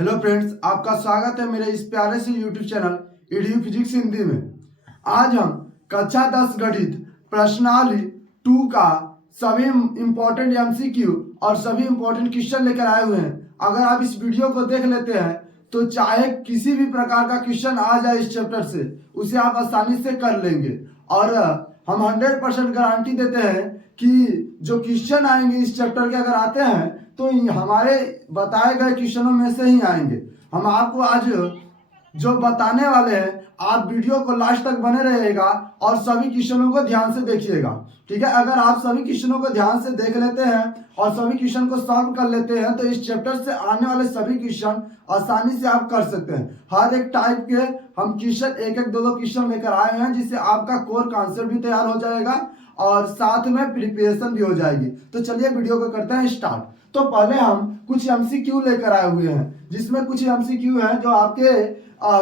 Hello friends, आपका स्वागत है मेरे इस प्यारे से YouTube channel EDU physics Hindi में। आज हम कक्षा 10 गणित प्रश्नावली 2 का सभी इंपॉर्टेंट एमसीक्यू और सभी इंपॉर्टेंट क्वेश्चन लेकर आए हुए हैं। अगर आप इस वीडियो को देख लेते हैं तो चाहे किसी भी प्रकार का क्वेश्चन आ जाए इस चैप्टर से, उसे आप आसानी से कर लेंगे। और हम 100% गारंटी देते हैं कि जो क्वेश्चन आएंगे इस चैप्टर के अगर आते हैं तो हमारे बताए गए क्वेश्चनों में से ही आएंगे। हम आपको आज जो बताने वाले हैं, आप वीडियो को लास्ट तक बने रहिएगा और सभी क्वेश्चनों को ध्यान से देखिएगा, ठीक है। अगर आप सभी क्वेश्चनों को ध्यान से देख लेते हैं और सभी क्वेश्चन को सॉल्व कर लेते हैं तो इस चैप्टर से आने वाले सभी क्वेश्चन आसानी से आप कर सकते हैं। हर एक टाइप के हम क्वेश्चन एक एक दो क्वेश्चन लेकर आए हैं, जिससे आपका कोर कॉन्सेप्ट भी तैयार हो जाएगा और साथ में प्रिपरेशन भी हो जाएगी। तो चलिए वीडियो को करते हैं स्टार्ट। तो पहले हम कुछ एमसीक्यू लेकर आए हुए हैं, जिसमें कुछ एमसीक्यू हैं जो आपके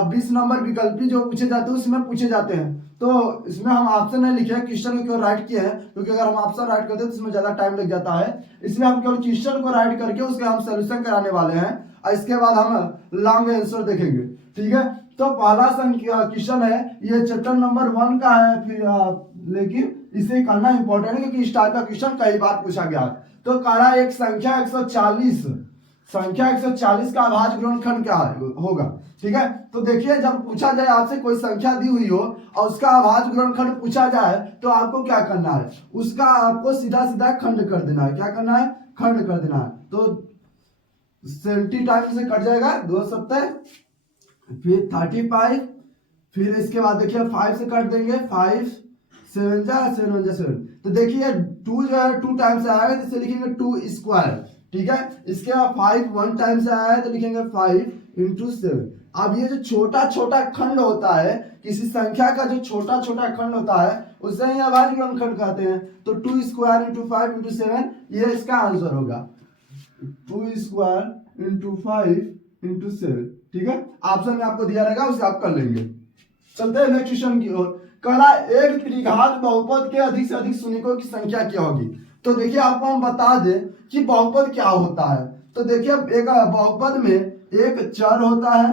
20 नंबर विकल्पी जो पूछे जाते हैं उसमें पूछे जाते हैं। तो इसमें हम ऑप्शन नहीं लिखे हैं, क्वेश्चन को क्यों राइट किए हैं, क्योंकि अगर हम ऑप्शन राइट करते हैं तो इसमें ज्यादा टाइम लग जाता है। इसलिए हम केवल क्वेश्चन को राइट करके उसके हम सोल्यूशन कराने वाले हैं और इसके बाद हम लॉन्ग आंसर देखेंगे, ठीक है। तो पहला क्वेश्चन है, ये चैप्टर नंबर 1 का है, फिर लेकिन इसे करना इंपॉर्टेंट है क्योंकि इस टाइप का क्वेश्चन कई बार पूछा गया। तो कहा एक संख्या 140 का अभाज्य गुणनखंड क्या होगा, ठीक है। तो देखिए, जब पूछा जाए आपसे कोई संख्या दी हुई हो और उसका अभाज्य गुणनखंड पूछा जाए तो आपको क्या करना है, उसका आपको सीधा सीधा खंड कर देना है। क्या करना है? खंड कर देना है। तो 70 टाइम से कट जाएगा 2 70, फिर 35, फिर इसके बाद देखिए 5 से काट देंगे, 5 7 जा 7 जा 7। तो देखिए 2 जो है 2 टाइम से आएगा तो इसे लिखेंगे 2 स्क्वायर, ठीक है। इसके बाद 5 1 टाइम से आया है तो लिखेंगे 5 इंटू 7। अब ये जो छोटा छोटा खंड होता है, किसी संख्या का जो छोटा छोटा खंड होता है उसे ही अभाज्य गुणनखंड कहते हैं। तो 2 स्क्वायर इंटू 5 इंटू 7 ये इसका आंसर होगा, 2 स्क्वायर इंटू 5 इंटू 7, ठीक है। ऑप्शन में आपको दिया रहेगा, उसे आप कर लेंगे। चलते हैं नेक्स्ट क्वेश्चन की ओर। कहला एक त्रिघात बहुपद के अधिक से अधिक शून्यकों की संख्या क्या होगी। तो देखिए, आपको हम बता दें कि बहुपद क्या होता है। तो देखिए, एक बहुपद में एक चर होता है,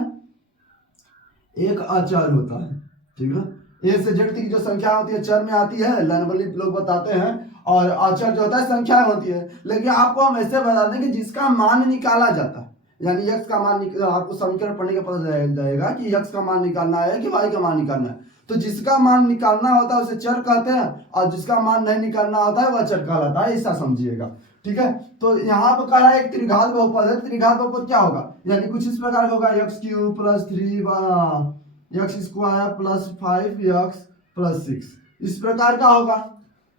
एक अचर होता है, ठीक है। ए से जेड की जो संख्या होती है चर में आती है, लर्नबली लोग बताते हैं, और अचर जो होता है संख्या होती है। लेकिन आपको हम ऐसे बता दें कि जिसका मान निकाला जाता है, यानी x का मान आपको समीकरण पढ़ने के पता जाएगा कि x का मान निकालना है कि y का मान निकालना है। तो जिसका मान निकालना होता है उसे चर कहते हैं और जिसका मान नहीं निकालना होता है वह अचर कहलाता है, ऐसा समझिएगा, ठीक है। तो यहाँ पर कहा है एक त्रिघात बहुपद है। त्रिघात बहुपद क्या होगा, यानी कुछ इस प्रकार होगा, x³ + 3 x² + 5x + 6, इस प्रकार का होगा।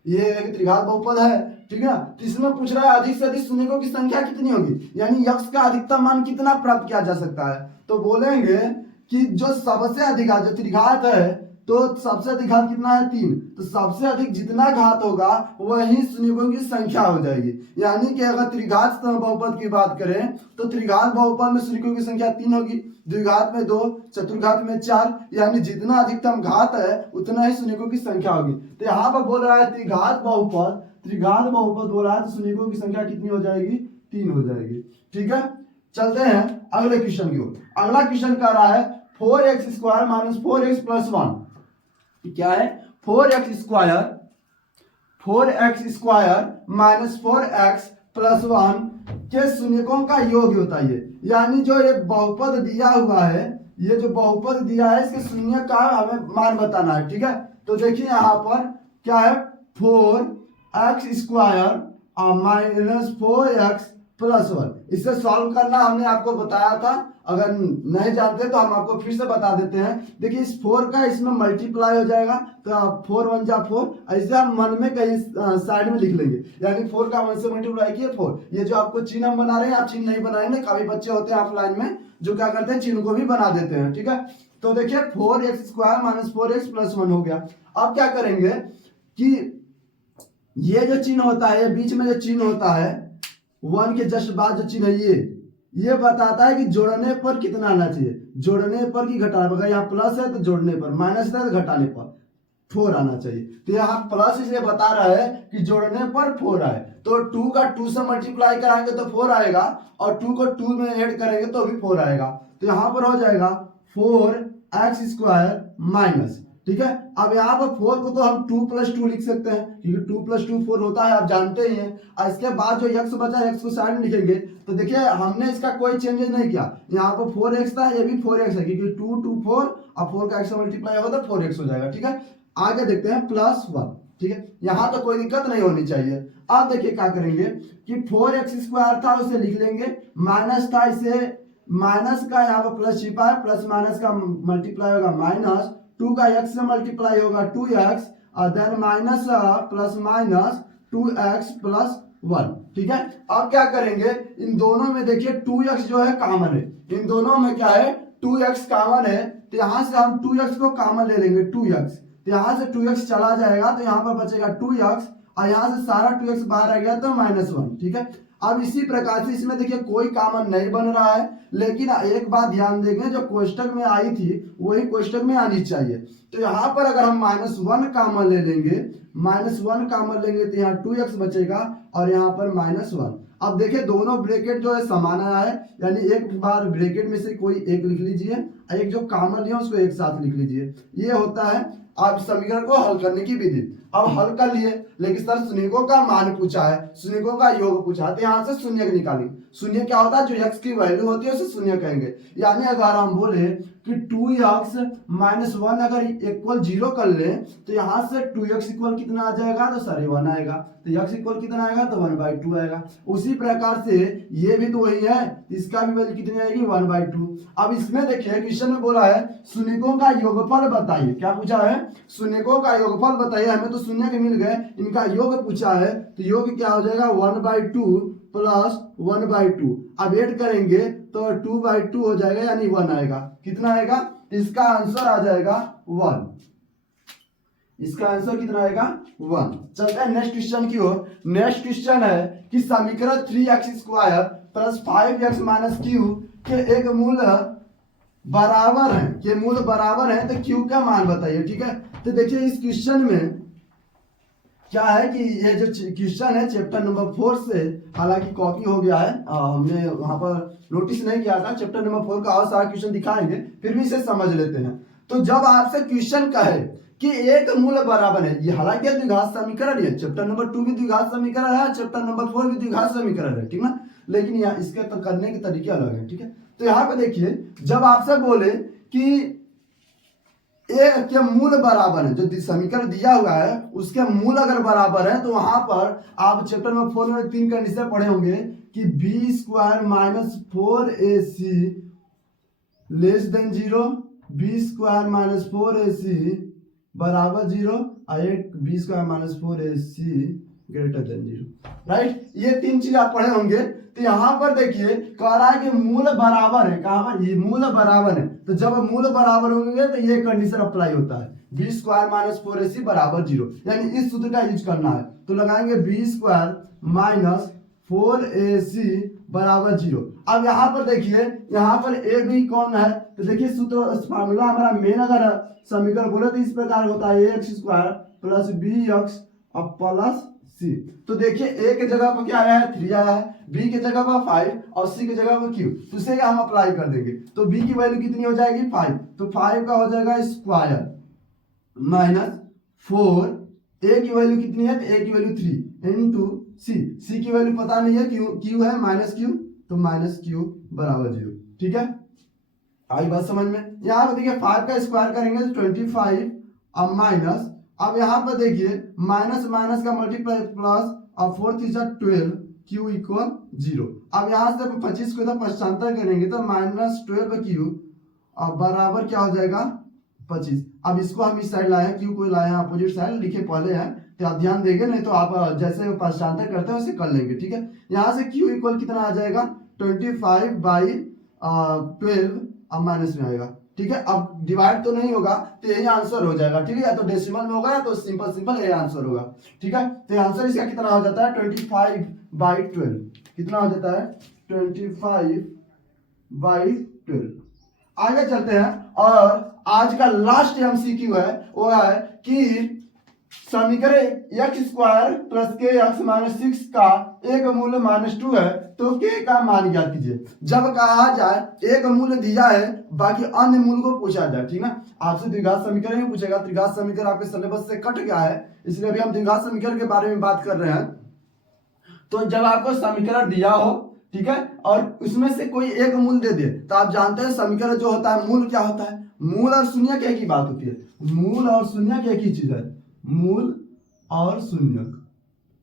ये एक त्रिघात बहुपद है, ठीक है। तो इसमें पूछ रहा है अधिक से अधिक शून्यकों की संख्या कितनी होगी, यानी x का अधिकतम मान कितना प्राप्त किया जा सकता है। तो बोलेंगे कि जो सबसे अधिक जो त्रिघात है, तो सबसे अधिक घात कितना है 3। तो सबसे अधिक जितना घात होगा वही शून्यकों की संख्या हो जाएगी। यानी कि अगर त्रिघात बहुपद की बात करें तो त्रिघात बहुपद में शून्यकों की संख्या 3 होगी, द्विघात में 2, चतुर्घात में 4, यानी जितना अधिकतम घात है उतना ही शून्यकों की संख्या होगी। तो यहाँ पर बोल रहा है त्रिघात बहुपद बोल रहा है तो शून्यकों की संख्या कितनी हो जाएगी, 3 हो जाएगी, ठीक है। चलते हैं अगले क्वेश्चन की ओर। अगला क्वेश्चन कह रहा है 4x² - 4x + 1 क्या है, 4x² - 4x + 1 के शून्यकों का योग होता है। यानी जो ये बहुपद दिया हुआ है, ये जो बहुपद दिया है इसके शून्य का हमें मान बताना है, ठीक है। तो देखिए यहाँ पर क्या है, 4x² - 4x + 1, इसे सॉल्व करना हमने आपको बताया था। अगर नहीं जानते तो हम आपको फिर से बता देते हैं। देखिए, इस 4 का इसमें मल्टीप्लाई हो जाएगा, तो 4 1 जा 4, ऐसे हम मन में कहीं साइड में लिख लेंगे, यानी 4 का 1 से मल्टीप्लाई किए 4। ये जो आपको चिन्ह हम बना रहे हैं, आप चिन्ह नहीं बनाएंगे, काफी बच्चे होते हैं ऑफलाइन में जो क्या करते हैं चिन्ह को भी बना देते हैं, ठीक है। तो देखिए 4x² - 4x + 1 हो गया। अब क्या करेंगे कि ये जो चिन्ह होता है, बीच में जो चिन्ह होता है 1 के जस्ट बाद जो चिन्ह है ये बताता है कि जोड़ने पर कितना आना चाहिए, जोड़ने पर कि घटाने पर। अगर यहाँ प्लस है तो जोड़ने पर, माइनस है तो घटाने पर 4 आना चाहिए। तो यहाँ प्लस इसलिए बता रहा है कि जोड़ने पर 4 आए। तो 2 का 2 से मल्टीप्लाई कराएंगे तो 4 आएगा, और 2 को 2 में ऐड करेंगे तो भी 4 आएगा। तो यहाँ पर हो जाएगा 4x² माइनस, ठीक है। अब यहाँ पर 4 को तो हम 2 + 2 लिख सकते हैं, क्योंकि 2 + 2 4 होता है, आप जानते ही हैं। और इसके बाद जो x बचा है, x को साइड में लिखेंगे। तो देखिए हमने इसका कोई चेंजेस नहीं किया, यहाँ पर 4x था, ये भी 4x है, क्योंकि 2 2 4 और 4 का x से मल्टीप्लाई होगा तो 4x हो जाएगा, ठीक है। आगे देखते हैं +1, ठीक है। यहाँ तो कोई दिक्कत नहीं होनी चाहिए। अब देखिए क्या करेंगे कि 4x² था उसे लिख लेंगे, माइनस था इसे माइनस का यहाँ पर प्लस छिपा है, प्लस माइनस का मल्टीप्लाई होगा माइनस, 2 का x से मल्टीप्लाई होगा 2x, और then minus plus minus 2x + 1, ठीक है। अब क्या करेंगे, इन दोनों में देखिए 2x जो है कॉमन है, इन दोनों में क्या है 2x कॉमन है, तो यहां से हम 2x को कॉमन ले लेंगे 2x, तो यहां से 2x चला जाएगा तो यहां पर बचेगा 2x, और यहां से सारा 2x बाहर आ गया तो -1, ठीक है। अब इसी प्रकार से इसमें देखिए कोई कॉमन नहीं बन रहा है, लेकिन एक बात ध्यान देंगे, जो कोष्टक में आई थी वही कोष्टक में आनी चाहिए। तो यहाँ पर अगर हम -1 कॉमन ले लेंगे, -1 कॉमन लेंगे तो यहाँ 2x बचेगा और यहाँ पर -1। अब देखिए दोनों ब्रैकेट जो है समान आया है, यानी एक बार ब्रैकेट में से कोई एक लिख लीजिए, एक जो कॉमन लिया उसको एक साथ लिख लीजिए। ये होता है आप समीकरण को हल करने की विधि। अब हल कर लिए, लेकिन सर शून्यकों का मान पूछा है, शून्यकों का योग पूछा है, तो यहाँ से शून्य निकालेंगे। शून्य क्या होता है, जो x की वैल्यू होती है उसे शून्य कहेंगे। यानी अगर हम बोले कि 2x - 1 अगर इक्वल 0 कर ले, तो यहाँ से 2x इक्वल कितना आ जाएगा, तो सर 1 आएगा, तो x इक्वल कितना आएगा, तो 1/2 आएगा। उसी प्रकार से ये भी तो वही है, इसका भी वैल्यू कितनी आएगी, 1/2। अब इसमें देखिए क्वेश्चन में बोला है शून्यकों का योगफल बताइए। क्या पूछा है, शून्यकों का योगफल बताइए। हमें तो शून्य के मिल गए, इनका योग पूछा है, तो योग क्या हो जाएगा, 1/2 + 1/2। अब ऐड करेंगे तो 2/2 हो जाएगा, यानी 1 आएगा। कितना आएगा, इसका आंसर आ जाएगा 1। इसका आंसर कितना आएगा, 1। चलते हैं नेक्स्ट क्वेश्चन की ओर। नेक्स्ट क्वेश्चन है कि समीकरण 3x² + 5x - q के एक मूल बराबर है, के मूल बराबर है, तो q का मान बताइए, ठीक है। तो देखिए इस क्वेश्चन में क्या है कि ये जो क्वेश्चन है चैप्टर नंबर 4 से, हालांकि कॉपी हो गया है, हमने वहां पर नोटिस नहीं किया था। चैप्टर नंबर 4 का और सारा क्वेश्चन दिखाएंगे, फिर भी इसे समझ लेते हैं। तो जब आपसे क्वेश्चन कहे कि एक मूल बराबर है, ये हालांकि द्विघात समीकरण है, चैप्टर नंबर 2 भी द्विघात समीकरण है, चैप्टर नंबर 4 भी द्विघात समीकरण है, ठीक ना, लेकिन यहाँ इसके तो करने के तरीके अलग है, ठीक है। तो यहाँ पे देखिए जब आपसे बोले कि ए के मूल बराबर है, जो समीकरण दिया हुआ है उसके मूल अगर बराबर है, तो वहां पर आप चैप्टर नंबर 4 में 3 कंडीशन पढ़े होंगे कि b² - 4ac <0, b² - 4ac = 0, और एक b² - 4ac > 0, राइट। ये 3 चीज आप पढ़े होंगे। तो यहाँ पर देखिए कह रहा है कि मूल बराबर है, कहा ये मूल बराबर है, तो जब मूल बराबर होंगे तो ये कंडीशन अप्लाई होता है, b² - 4ac = 0, यानी इस सूत्र का यूज करना है। तो लगाएंगे b² - 4ac = 0। अब यहाँ पर देखिए, यहाँ पर a b कौन है, तो देखिए सूत्र फार्मूला हमारा मेन अगर समीकरण बोले तो इस प्रकार होता है, ax² + bx + c। तो देखिए a के जगह पर क्या आया है, 3 आया है, b के जगह पर 5 और c के जगह पर q, तो इसे हम अप्लाई कर देंगे। तो b की वैल्यू कितनी हो जाएगी, 5, तो 5 का हो जाएगा स्क्वायर -4, a की वैल्यू कितनी है, तो a की वैल्यू 3 इंटू c की वैल्यू पता नहीं है, q है -q, तो -q = 0, ठीक है। आई बात समझ में। यहाँ पर देखिए 5 का स्क्वायर करेंगे तो 25 और माइनस, अब यहाँ पर देखिए माइनस का मल्टीप्लाई प्लस, और 4 3 12, q = 0। अब यहाँ से 25 को इधर पक्षांतर करेंगे तो -12q और बराबर क्या हो जाएगा, 25। अब इसको हम इस साइड लाए हैं, q को लाए हैं अपोजिट साइड, लिखे पहले हैं, तो आप ध्यान देंगे, नहीं तो आप जैसे पक्षांतर करते हैं वैसे कर लेंगे, ठीक है। यहाँ से q इक्वल कितना आ जाएगा, 25/12 अब माइनस में आएगा, ठीक है। अब डिवाइड तो नहीं होगा, तो यही आंसर हो जाएगा, ठीक है। या तो डेसिमल में होगा या तो सिंपल यही आंसर होगा, ठीक है। तो आंसर इसका कितना हो जाता है, 25/12, कितना हो जाता है, 25/12। आगे चलते हैं, और आज का लास्ट MCQ है, वो है कि समीकरण एक्स स्क्वायर प्लस के एक्स माइनस 6 का एक मूल -2 है, तो के का मान ज्ञात कीजिए। जब कहा जाए एक मूल दिया है, बाकी अन्य मूल को पूछा जाए, ठीक ना। आपसे द्विघात समीकरण ही पूछेगा, त्रिघात समीकरण आपके सिलेबस से कट गया है, इसलिए अभी हम द्विघात समीकरण के बारे में बात कर रहे हैं। तो जब आपको समीकरण दिया हो, ठीक है, और उसमें से कोई एक मूल दे दे, तो आप जानते हैं समीकरण जो होता है मूल क्या होता है, मूल और शून्य एक ही बात होती है। मूल और शून्य एक ही चीज है, मूल और शून्य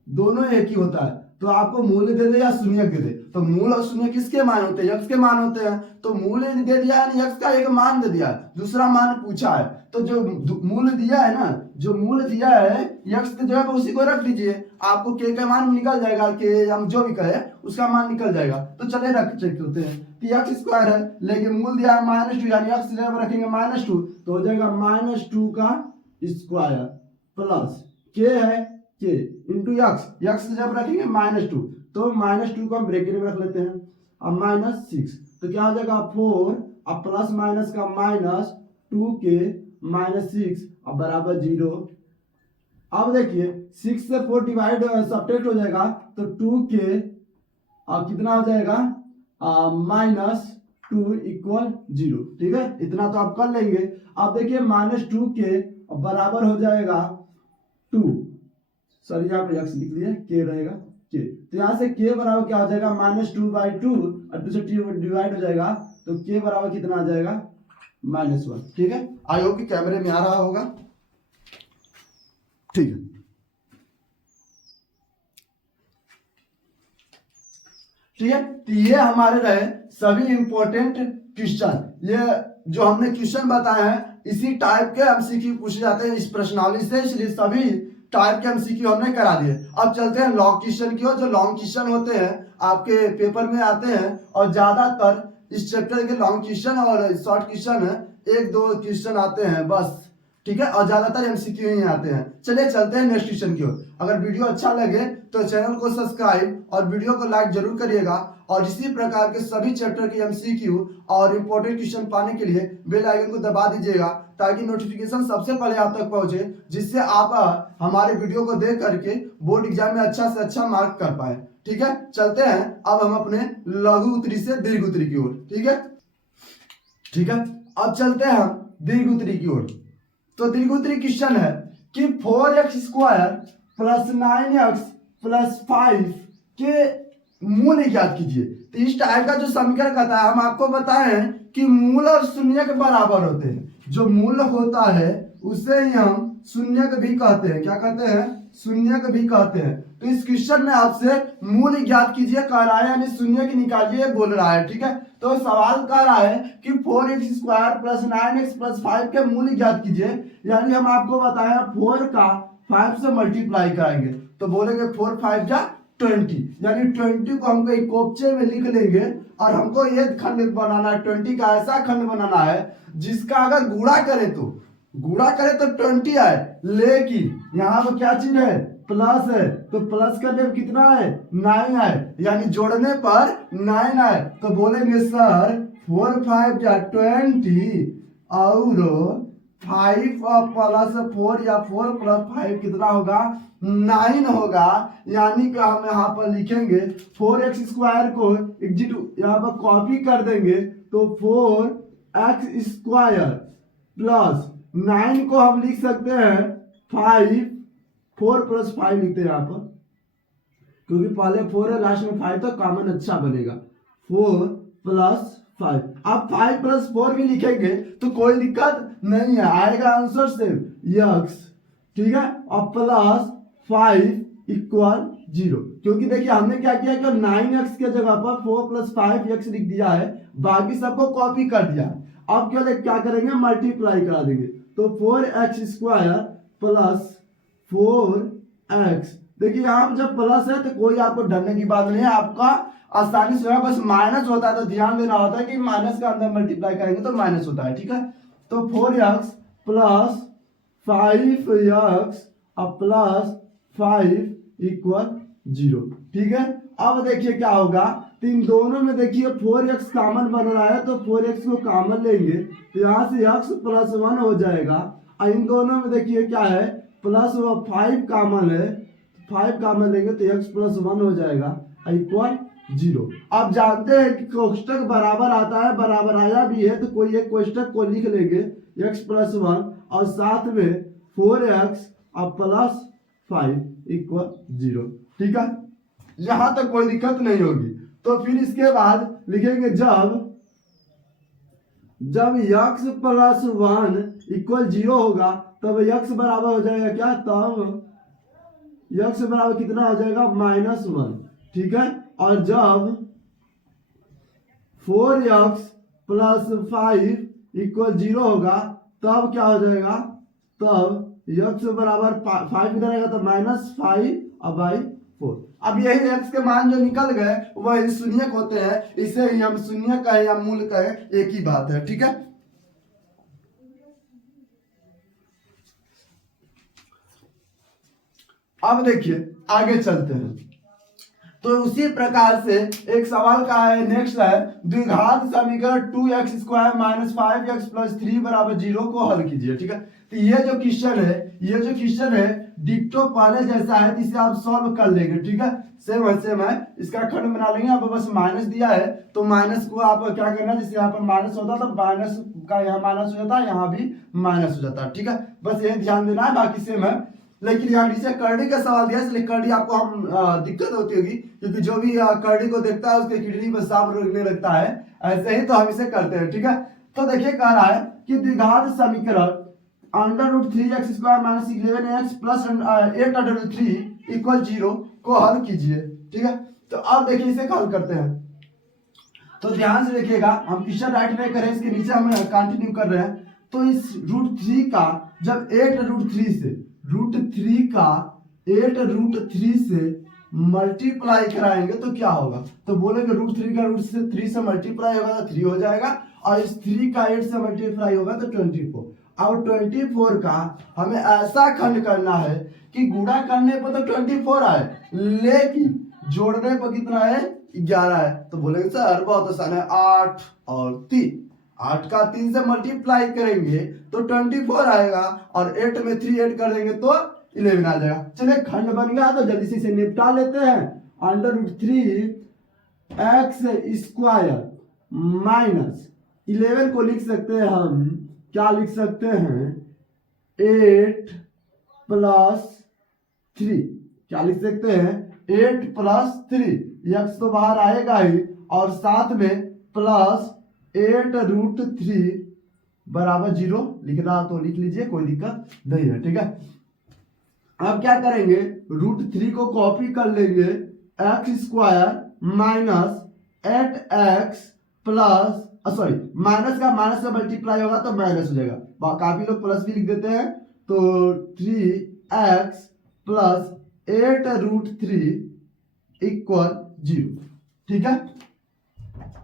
दोनों एक ही होता है। तो आपको मूल दे दे या शून्य दे दे, तो मूल और शून्य किसके मान होते हैं, यक्स के मान होते हैं। तो मूल दे दिया है, यक्स का एक मान दे दिया, दूसरा मान पूछा है, तो जो मूल दिया है ना, जो मूल दिया है यक्स की जगह पर उसी को रख दीजिए, आपको के का मान निकल जाएगा, के हम जो भी कहे उसका मान निकल जाएगा। तो चले रख चेक करते हैं। तो एक्स स्क्वायर है, लेकिन मूल दिया है -2, यानी एक्स की जगह पर रखेंगे -2, तो हो जाएगा -2 का स्क्वायर प्लस के है के इंटू यक्स, यक्स की जगह रखेंगे -2, तो -2 को हम ब्रैकेट में रख लेते हैं, अब -6, तो क्या हो जाएगा 4, अब प्लस माइनस का -2 के -6 अब बराबर 0। अब देखिए 6 से 4 डिवाइड सब्ट्रैक्ट हो जाएगा, तो 2 के कितना हो जाएगा -2 इक्वल 0, ठीक है, इतना तो आप कर लेंगे। अब देखिए -2 के बराबर हो जाएगा 2, सॉरी यहाँ पे एक्स लिख लिए, के रहेगा के, तो यहाँ से के बराबर क्या हो जाएगा -2/2, और 2 से डिवाइड हो जाएगा, तो के बराबर कितना आ जाएगा -1, ठीक है। आई होप कि कैमरे में आ रहा होगा, ठीक है। ठीक है, तो ये हमारे रहे सभी इंपॉर्टेंट क्वेश्चन। ये जो हमने क्वेश्चन बताए हैं इसी टाइप के एमसीक्यू पूछे जाते हैं इस प्रश्नावली से, इसलिए सभी टाइप के एमसीक्यू हमने करा दिए। अब चलते हैं लॉन्ग क्वेश्चन की ओर। जो लॉन्ग क्वेश्चन होते हैं आपके पेपर में आते हैं, और ज्यादातर इस चैप्टर के लॉन्ग क्वेश्चन और शॉर्ट क्वेश्चन है, 1-2 क्वेश्चन आते हैं बस, ठीक है, और ज्यादातर एमसीक्यू ही आते हैं। चलिए चलते हैं नेक्स्ट क्वेश्चन की ओर। अगर वीडियो अच्छा लगे तो चैनल को सब्सक्राइब और वीडियो को लाइक जरूर करिएगा, और इसी प्रकार के सभी चैप्टर के एमसीक्यू और इंपॉर्टेंट क्वेश्चन पाने के लिए बेल आइकन को दबा दीजिएगा, ताकि नोटिफिकेशन सबसे पहले आप तक पहुंचे, जिससे आप हमारे वीडियो को देख करके बोर्ड एग्जाम में अच्छा से अच्छा मार्क कर पाए। ठीक है, चलते हैं अब हम अपने लघु उत्तरी से दीर्घ उत्तरी की ओर। ठीक है, ठीक है, अब चलते हैं हम दीर्घ उत्तरी की ओर। तो दीर्घ उत्तरी क्वेश्चन है कि 4x² प्लस 9x प्लस 5 के मूल ज्ञात कीजिए। तो इस टाइप का जो समीकरण कहता है, हम आपको बताएं कि मूल और शून्य के बराबर होते हैं। जो मूल होता है उसे ही हम शून्य भी कहते हैं। क्या कहते हैं? शून्य भी कहते हैं। तो इस क्वेश्चन में आपसे मूल ज्ञात कीजिए कह रहा है, यानी शून्य की निकालिए बोल रहा है। ठीक है, तो सवाल कह रहा है कि 4x² प्लस 9x प्लस 5 के मूल ज्ञात कीजिए, यानी हम आपको बताया 4 का 5 से मल्टीप्लाई कराएंगे, तो बोलेंगे 4 5 जा 20, यानी 20 को हमको एक कोपचे में लिख लेंगे, और हमको ये खंड बनाना है, 20 का ऐसा खंड बनाना है जिसका अगर गुणा करे तो 20 आए, लेकिन यहाँ पर क्या चीज है? प्लस है, तो प्लस करने में कितना है? 9 आए, यानी जोड़ने पर 9 आए, तो बोलेंगे सर 4 5 जा 20 और 5 प्लस 4 या 4 प्लस 5 कितना होगा? 9 होगा। यानी कि हम यहाँ पर लिखेंगे 4x² को यहाँ पर कॉपी कर देंगे, तो 4x² प्लस 9 को हम लिख सकते हैं 4 प्लस 5 लिखते हैं यहाँ पर, क्योंकि पहले 4 है लास्ट में 5, तो कॉमन अच्छा बनेगा। 4 प्लस 5, अब 5 प्लस 4 भी लिखेंगे तो कोई दिक्कत नहीं है, आएगा आंसर सेम x। ठीक है, और प्लस 5 इक्वल 0, क्योंकि देखिए हमने क्या किया कि 9x के जगह पर 4 प्लस 5x लिख दिया है, बाकी सबको कॉपी कर दिया है। अब क्या करेंगे? मल्टीप्लाई करा देंगे, तो 4x² प्लस 4x। देखिए यहाँ पर जब प्लस है तो कोई आपको डरने की बात नहीं है, आपका आसानी से बस माइनस होता है तो ध्यान देना होता है कि माइनस का अंदर मल्टीप्लाई करेंगे तो माइनस होता है। ठीक है, तो 4x प्लस 5x अब प्लस 5 इक्वल 0। ठीक है, अब देखिए क्या होगा, तो इन दोनों में देखिए 4x कॉमन बन रहा है, तो 4x को कॉमन लेंगे, तो यहाँ से x प्लस 1 हो जाएगा, और इन दोनों में देखिए क्या है? प्लस 5 कॉमन है, 5 कॉमन लेंगे तो x प्लस 1 हो जाएगा इक्वल 0। अब जानते हैं कि कोष्टक बराबर आता है, बराबर आया भी है तो कोई एक कोष्टक को लिख लेंगे x प्लस 1 और साथ में 4x और प्लस 5 इक्वल 0। ठीक है, यहां तक कोई दिक्कत नहीं होगी। तो फिर इसके बाद लिखेंगे जब x प्लस 1 इक्वल 0 होगा तब x बराबर हो जाएगा क्या, तब x बराबर कितना हो जाएगा -1। ठीक है, और जब 4x प्लस 5 इक्वल 0 होगा तब क्या हो जाएगा, तब x बराबर 5 इधर आएगा तो -5 और बाई 4। अब यही x के मान जो निकल गए वही शून्यक होते हैं, इसे ही हम शून्य कहे या मूल कहे, एक ही बात है। ठीक है, अब देखिए आगे चलते हैं। तो उसी प्रकार से एक सवाल का है, नेक्स्ट है द्विघात समीकरण 2x square minus 5x plus 3 बराबर 0 को हल कीजिए। ठीक है, तो ये जो क्वेश्चन है डिक्टो पहले जैसा है, इसे आप सॉल्व कर लेंगे। ठीक है, सेम है, इसका खंड बना लेंगे। आप बस माइनस दिया है तो माइनस को आप क्या करना, जैसे यहाँ पर माइनस होता तो माइनस का यहाँ माइनस हो जाता है, यहाँ भी माइनस हो जाता है। ठीक है, बस यही ध्यान देना है, बाकी सेम है। लेकिन यहाँ नीचे करनी का सवाल दिया, इसलिए करनी आपको हम दिक्कत होती होगी, क्योंकि जो भी करनी को देखता है उसके किडनी में सांप रोकने लगता है, ऐसे ही तो हम इसे करते हैं। ठीक है, तो देखिए कह रहा है कि द्विघात समीकरण √3x square minus 11x plus 8√3 equal 0 को हल कीजिए। ठीक है, तो अब देखिए इसे हल करते हैं। तो ध्यान से देखिएगा, हम क्वेश्चन राइट नहीं कर रहे हैं, इसके नीचे हम कंटिन्यू कर रहे हैं। तो इस √3 का जब 8√3 से √3 से मल्टीप्लाई कराएंगे तो क्या होगा, तो बोलेंगे √3 का √3 से मल्टीप्लाई होगा तो 3 हो जाएगा, और इस 3 का 8 से मल्टीप्लाई होगा तो 24। अब 24 का हमें ऐसा खंड करना है कि गुणा करने पर तो 24 आए, लेकिन जोड़ने पर कितना है, 11 है। तो बोलेंगे सर बहुत आसान है, 8 और 3, 8 का 3 से मल्टीप्लाई करेंगे तो 24 आएगा, और 8 में 3 ऐड कर देंगे तो 11 आ जाएगा। चलिए खंड बन गया, तो जल्दी से इसे निपटा लेते हैं। √3x स्क्वायर माइनस 11 को लिख सकते हैं हम, क्या लिख सकते हैं, 8 प्लस 3, क्या लिख सकते हैं, 8 प्लस 3, x तो बाहर आएगा ही, और साथ में प्लस 8√3 बराबर 0 लिखना तो लिख लीजिए, कोई दिक्कत नहीं है। ठीक है, अब क्या करेंगे, √3 को कॉपी कर लेंगे, x square minus 8x plus minus का माइनस से मल्टीप्लाई होगा तो माइनस हो जाएगा, काफी लोग प्लस भी लिख देते हैं। तो 3x प्लस 8√3 इक्वल 0। ठीक है,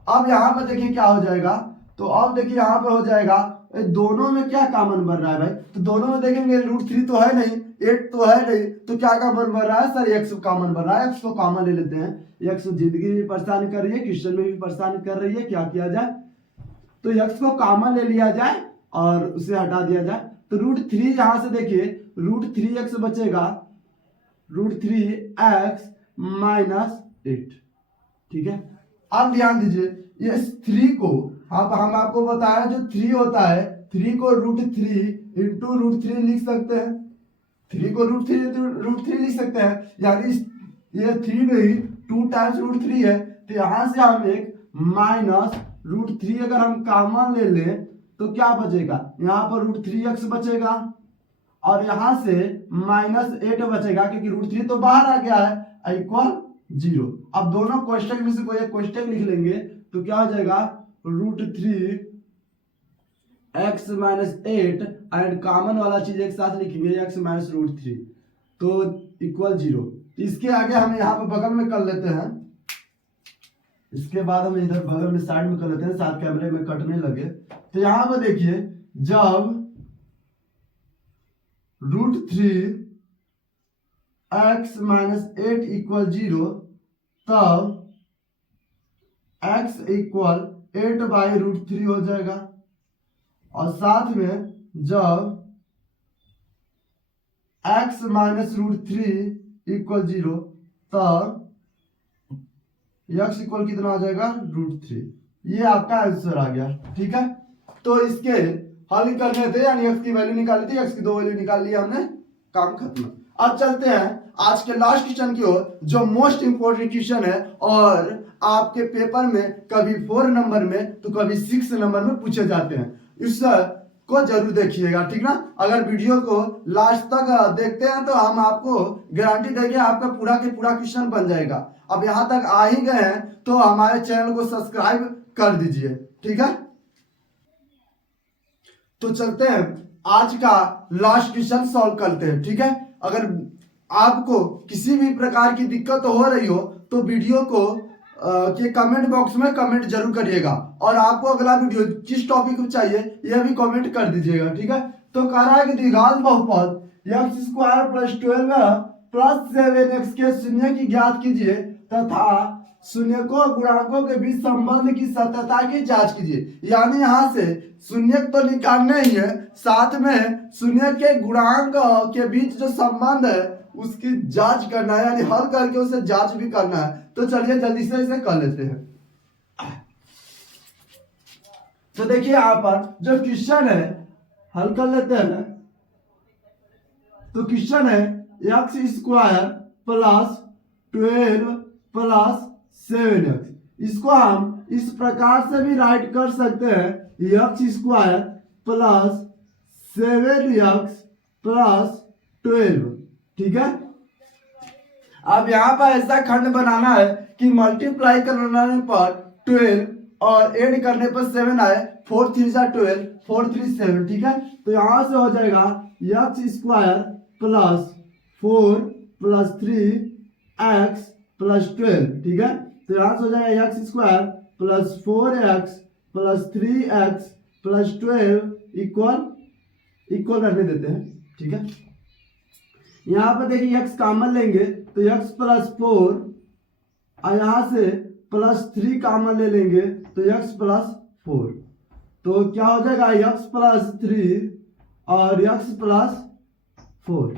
अब यहां पर देखिए क्या हो जाएगा, तो अब देखिए यहां पर हो जाएगा, दोनों में क्या कॉमन बन रहा है भाई, तो दोनों में देखेंगे √3 तो है नहीं, 8 तो है नहीं, तो क्या कॉमन बन रहा है सर, x कॉमन बन रहा है, x को कॉमन ले लेते हैं। x जिंदगी में परेशान कर रही है, क्वेश्चन में भी परेशान कर रही है, क्या किया जाए, तो x को कॉमन ले लिया जाए और उसे हटा दिया जाए। तो √3 यहां से देखिए √3x बचेगा, √3x माइनस 8। ठीक है, अब ध्यान दीजिए, ये 3 को हम आपको बताया जो 3 होता है, 3 को √3 इंटू √3 लिख सकते हैं, 3 को √3 इंटू √3 लिख सकते हैं, यानी ये 3 नहीं 2 टाइम्स √3 है। तो यहां से हम एक माइनस √3 अगर हम कॉमन ले लें तो क्या बचेगा, यहाँ पर √3x बचेगा, और यहां से -8 बचेगा, क्योंकि √3 तो बाहर आ गया है, इक्वल 0। अब दोनों कोष्टक में से कोई एक कोष्टक लिख लेंगे तो क्या हो जाएगा, √3x माइनस 8 एंड कॉमन वाला चीज एक साथ लिखेंगे, x माइनस √3 तो इक्वल 0। इसके आगे हम यहाँ पे बगल में कर लेते हैं, इसके बाद हम इधर बगल में साइड में कर लेते हैं, साथ कैमरे में कटने लगे। तो यहाँ पे देखिए जब √3x माइनस 8 इक्वल 0 तब x इक्वल 8 बाई √3 हो जाएगा, और साथ में जब x माइनस रूट 3 इक्वल 0, तब x इक्वल कितना आ जाएगा √3। ये आपका आंसर आ गया। ठीक है, तो इसके हल करने थे, यानी x की वैल्यू निकाली थी, x की 2 वैल्यू निकाल ली हमने, काम खत्म। अब चलते हैं आज के लास्ट क्वेश्चन की ओर, जो मोस्ट इंपोर्टेंट क्वेश्चन है और आपके पेपर में कभी 4 नंबर में तो कभी 6 नंबर में पूछे जाते हैं। इस को जरूर देखिएगा, ठीक ना। अगर वीडियो को लास्ट तक देखते हैं तो हम आपको गारंटी देंगे आपका पूरा के पूरा क्वेश्चन बन जाएगा। अब यहाँ तक आ ही गए हैं तो हमारे चैनल को सब्सक्राइब कर दीजिए, ठीक है। तो चलते हैं आज का लास्ट क्वेश्चन सॉल्व करते हैं, ठीक है। अगर आपको किसी भी प्रकार की दिक्कत हो रही हो तो वीडियो को के कमेंट बॉक्स में कमेंट जरूर करिएगा, और आपको अगला वीडियो किस टॉपिक पे चाहिए यह भी कमेंट कर दीजिएगा, ठीक है। तो कह रहा है कि द्विघात बहुपद x² + 12 + 7x के शून्य की ज्ञात कीजिए तथा शून्य को गुणांकों के बीच संबंध की सत्यता की जांच कीजिए। यानी यहाँ से शून्य तो निकालने ही है, साथ में शून्य के गुणांक के बीच जो संबंध है उसकी जांच करना है, यानी हल करके उसे जांच भी करना है। तो चलिए जल्दी से इसे कर लेते हैं। तो देखिए यहाँ पर जो क्वेश्चन है हल कर लेते हैं। तो क्वेश्चन है x² + 12 + 7x। इसको हम इस प्रकार से भी राइट कर सकते हैं, x² + 7x + 12, ठीक है। अब यहाँ पर ऐसा खंड बनाना है कि मल्टीप्लाई करने पर 12 और ऐड करने पर 7 आए, 4 3 जा 12, 4 3 7, ठीक है। तो यहाँ से हो जाएगा x² + 4 + 3x + 12, ठीक है। तो यहाँ से हो जाएगा x² + 4x + 3x + 12 इक्वल रहने देते हैं, ठीक है। यहाँ पर देखिए x कॉमन लेंगे तो x + 4 और यहाँ से +3 कॉमन ले लेंगे तो x + 4, तो क्या हो जाएगा x + 3 और x + 4।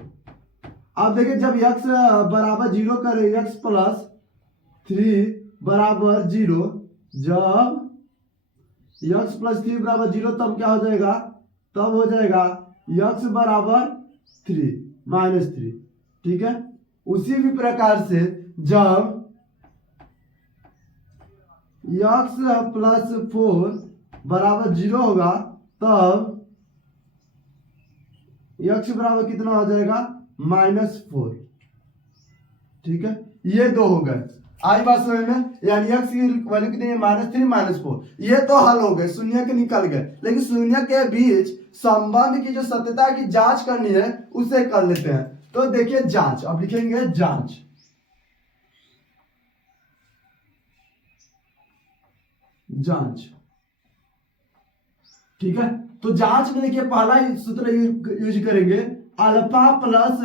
अब देखिए जब x बराबर 0 करें, x + 3 बराबर 0, जब x + 3 बराबर 0 तब क्या हो जाएगा, तब हो जाएगा x बराबर 3 -3, ठीक है। उसी भी प्रकार से जब x + 4 बराबर 0 होगा तब x बराबर कितना हो जाएगा -4, ठीक है। ये दो हो गए, आई बात समझ में। यानी x की वैल्यू कितनी है -3 -4, ये तो हल हो गए, शून्य के निकल गए। लेकिन शून्य के बीच संबंध की जो सत्यता की जांच करनी है उसे कर लेते हैं। तो देखिए जांच, अब लिखेंगे जांच, जांच, ठीक है। तो जांच में देखिए पहला सूत्र यूज करेंगे, अल्फा प्लस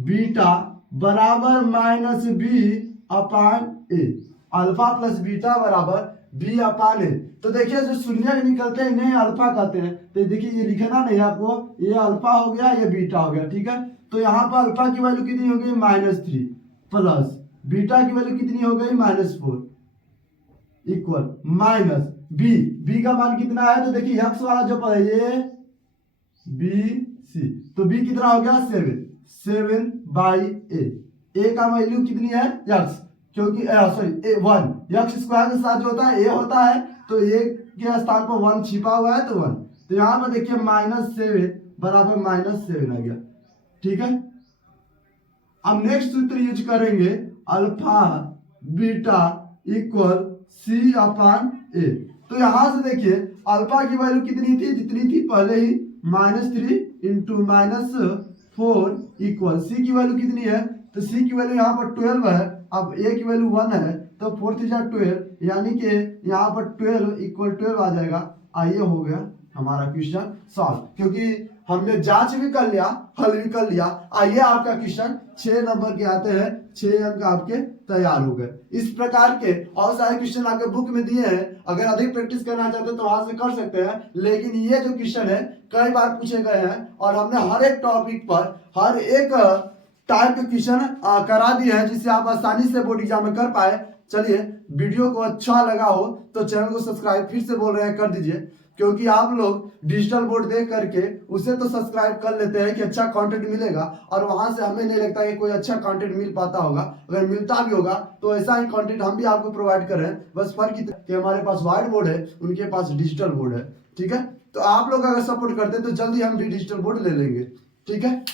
बीटा बराबर -b/a। अल्फा प्लस बीटा बराबर b/a। तो देखिए जो शून्य निकलते हैं इन्हें अल्फा कहते हैं। तो देखिए ये लिखना नहीं है आपको, ये अल्फा हो गया, ये बीटा हो गया, ठीक है। तो यहाँ पर अल्फा की वैल्यू कितनी हो गई -3 प्लस बीटा की वैल्यू कितनी हो गई -4 इक्वल माइनस बी का मान कितना है, तो देखिए x वाला जो पद है ये BC, तो b कितना हो गया 7/a। a का वैल्यू कितनी है x, क्योंकि सॉरी 1, x² के साथ जो होता है a होता है, तो a के स्थान पर 1 छिपा हुआ है तो 1। तो यहाँ पर देखिए -7 बराबर -7 आ गया, ठीक है। अब नेक्स्ट सूत्र यूज करेंगे, अल्फा बीटा इक्वल C/a। तो यहां से देखिए अल्फा की वैल्यू कितनी थी, जितनी थी पहले ही, -3 × -4 इक्वल C की वैल्यू कितनी है, तो C की वैल्यू यहाँ पर 12 है। अब A की वैल्यू 1 है, तो 4 3 जा 12, यानी कि यहाँ पर 12 = 12 आ जाएगा। आइए हो गया हमारा क्वेश्चन सॉल्व, क्योंकि हमने जांच भी कर लिया, हल भी कर लिया। आइए आपका क्वेश्चन 6 नंबर के आते हैं 6 अंक आपके तैयार हो गए। इस प्रकार के और सारे क्वेश्चन आपके बुक में दिए हैं, अगर अधिक प्रैक्टिस करना चाहते हैं तो वहां से कर सकते हैं, लेकिन ये जो क्वेश्चन है कई बार पूछे गए हैं और हमने हर एक टॉपिक पर हर एक टाइप के क्वेश्चन करा दिए हैं जिससे आप आसानी से बोर्ड एग्जाम में कर पाए। चलिए, वीडियो को अच्छा लगा हो तो चैनल को सब्सक्राइब फिर से बोल रहे हैं कर दीजिए, क्योंकि आप लोग डिजिटल बोर्ड देख करके उसे तो सब्सक्राइब कर लेते हैं कि अच्छा कंटेंट मिलेगा, और वहां से हमें नहीं लगता कि कोई अच्छा कंटेंट मिल पाता होगा। अगर मिलता भी होगा तो ऐसा ही कंटेंट हम भी आपको प्रोवाइड कर रहे हैं, बस फर्क इतना कि हमारे पास व्हाइट बोर्ड है, उनके पास डिजिटल बोर्ड है। ठीक है, तो आप लोग अगर सपोर्ट करते हैं तो जल्दी हम भी डिजिटल बोर्ड ले लेंगे। ठीक है।